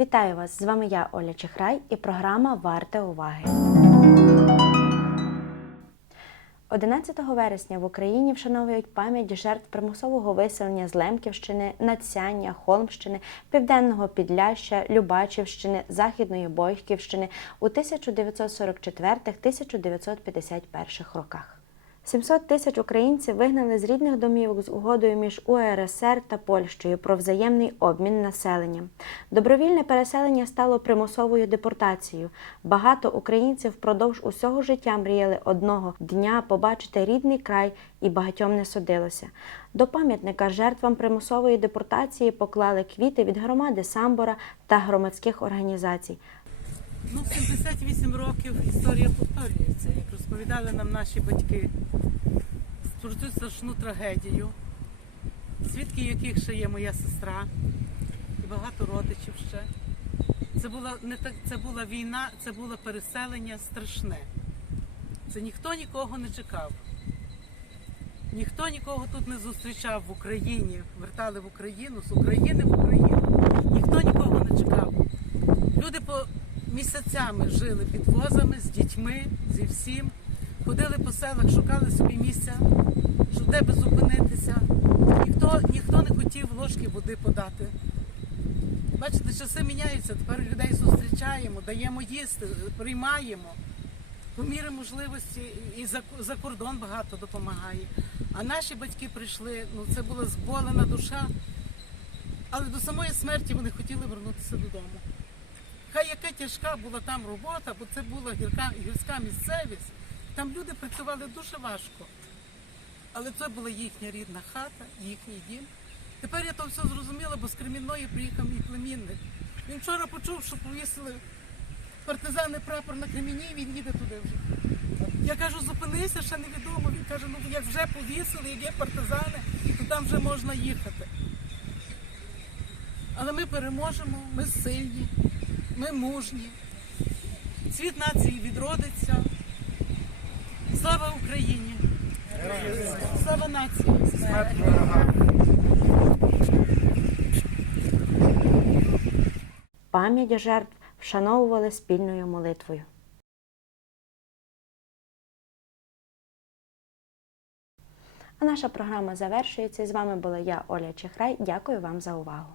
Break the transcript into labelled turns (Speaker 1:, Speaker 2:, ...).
Speaker 1: Вітаю вас! З вами я, Оля Чехрай, і програма Варте уваги. 11 вересня в Україні вшановують пам'ять жертв примусового виселення з Лемківщини, Надсяння, Холмщини, Південного Підляща, Любачівщини, Західної Бойківщини у 1944-1951 роках. 700 тисяч українців вигнали з рідних домівок з угодою між УРСР та Польщею про взаємний обмін населенням. Добровільне переселення стало примусовою депортацією. Багато українців впродовж усього життя мріяли одного дня побачити рідний край і багатьом не судилося. До пам'ятника жертвам примусової депортації поклали квіти від громади Самбора та громадських організацій.
Speaker 2: Ну, 78 років історія повторюється, як розповідали нам наші батьки про цю страшну трагедію, свідки яких ще є моя сестра і багато родичів ще. Це була не так, це була війна, це було переселення страшне. Це ніхто нікого не чекав. Ніхто нікого тут не зустрічав в Україні, вертали в Україну, з України в Україну. Ніхто нікого не чекав. Люди по місяцями жили під возами з дітьми, зі всім. Ходили по селах, шукали собі місця, щоб де би зупинитися. Ніхто, ніхто не хотів ложки води подати. Бачите, часи міняються, тепер людей зустрічаємо, даємо їсти, приймаємо. По мірі можливості і за, за кордон багато допомагає. А наші батьки прийшли, ну це була зболена душа, але до самої смерті вони хотіли вернутися додому. Хай яка тяжка була там робота, бо це була гірка, гірська місцевість. Там люди працювали дуже важко. Але це була їхня рідна хата, їхній дім. Тепер я то все зрозуміла, бо з Кремінної приїхав мій племінник. Він вчора почув, що повісили партизани прапор на Креміні, і він їде туди вже. Я кажу, зупинися, ще невідомо. Він каже, ну як вже повісили, є партизани, то там вже можна їхати. Але ми переможемо, ми сильні, ми мужні. Світ нації відродиться. Слава Україні!
Speaker 1: Пам'ять жертв вшановували спільною молитвою. А наша програма завершується. З вами була я, Оля Чехрай. Дякую вам за увагу.